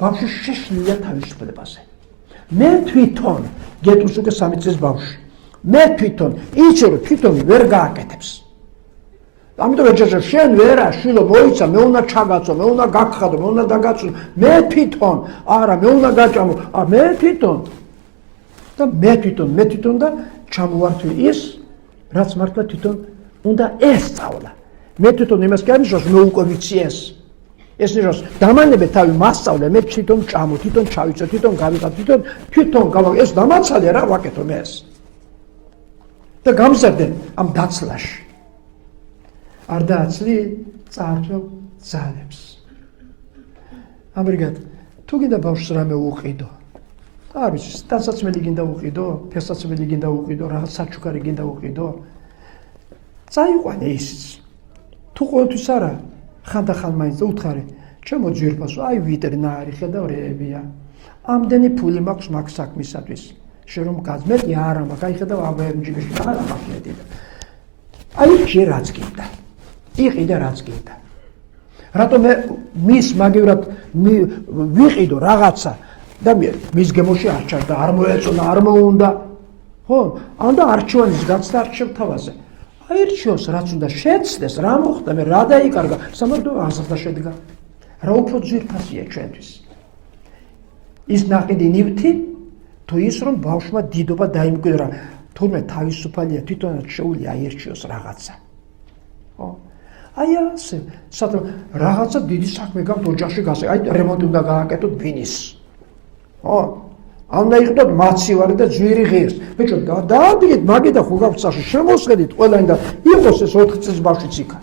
ბავშვი შეშლილია თავისუფლებაზე. მე თვითონ გეტყვის უკვე 3 წლის ბავშვი. მე თვითონ იცი რომ თვითონ ვერ გააკეთებს. ამიტომ ეჭვს შენ ვერა შვილო მოიცა მე უნდა ჩაგაცო მე უნდა გაგხადო მე უნდა დაგაცო მე თვითონ არა მე უნდა გაჭამო მე თვითონ და მე თვითონ და ჩამოვართვი ის რაც მართლა თვითონ უნდა ესწავლა მე თვითონ იმას კი არნიშნავს მე უკვე ვიცი ეს ნიშნავს დამანებე თავი მასწავლე მე თვითონ ჭამო თვითონ ჩავიწო თვითონ გავიღებ თვითონ ეს დამაცალე რა ვაკეთო მე ეს და გამზარდე ამ დაცლაში არ დააცლი წაართვევ ძალებს. ამრიგად, თუ გინდა ბავშვს რამე უყიდო, არ ვიცი, დასაცმელი გინდა უყიდო, ფესაცმელი გინდა უყიდო, რაღაც საჩუქარი გინდა უყიდო, წაიყვანე ისიც. თუ ყოველთვის არა, ხანდახან მაინც უთხარი, ჩემო ძვირფასო, აი ვიტრინარი, ხედავ რეებია. ამდენი ფული მაქვს მაგ საქმისათვის. შენ რომ გაზმეტი არა მაქვს, აი ხედავ აბერჯიბეში არა მაქვს მეტი. აი შე რაც გინდა. იყიდე რაც გინდა. რატომ მე მის მაგივრად ვიყიდო რაღაცა და მის გემოში არ ჩარდა, არ მოეწონა, არ მოუნდა. ხო? ანდა არჩევანის გაცდა არჩევ თავაზე. აირჩიოს რაც უნდა შეცდეს, რა მოხდა მე რა დაიკარგა, სამართლო აზრდა შედგა. რა უფრო ძვირფასია ჩვენთვის. ის ნაყიდი ნივთი თუ ის რომ ბავშვმა დიდობა დაიმკვიდრა, თურმე თავისუფალია თვითონაც შეუძლია აირჩიოს რაღაცა. ხო? აი ასე, საერთოდ რაღაცა დიდი საქმე გაქვთ ოჯახში გასა, აი რემონტი უნდა გააკეთოთ ბინის. ხო? უნდა იყიდოთ მაცივარი და ძვირი ღირს. ბიჭო, დაადგეთ, მაგიდა ხო გაქვთ საში, შემოსხედით ყველანი და იყოს ეს 4 წლის ბავშვიც იქა.